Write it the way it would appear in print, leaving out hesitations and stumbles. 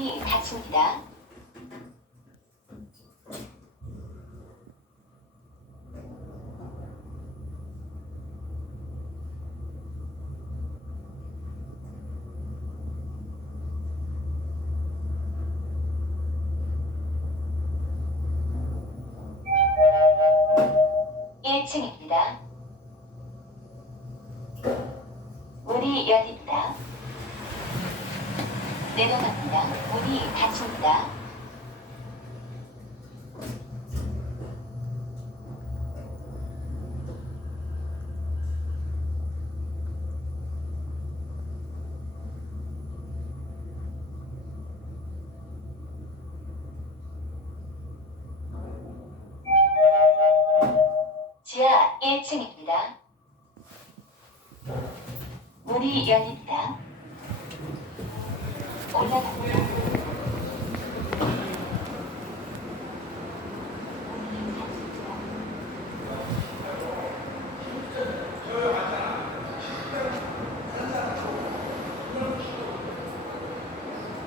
문이 닫힙니다. 일 층입니다. 문이 열립니다. 내려갑니다. 문이 닫힙니다. 지하 1층입니다. 문이 열립니다. 올라갑니다.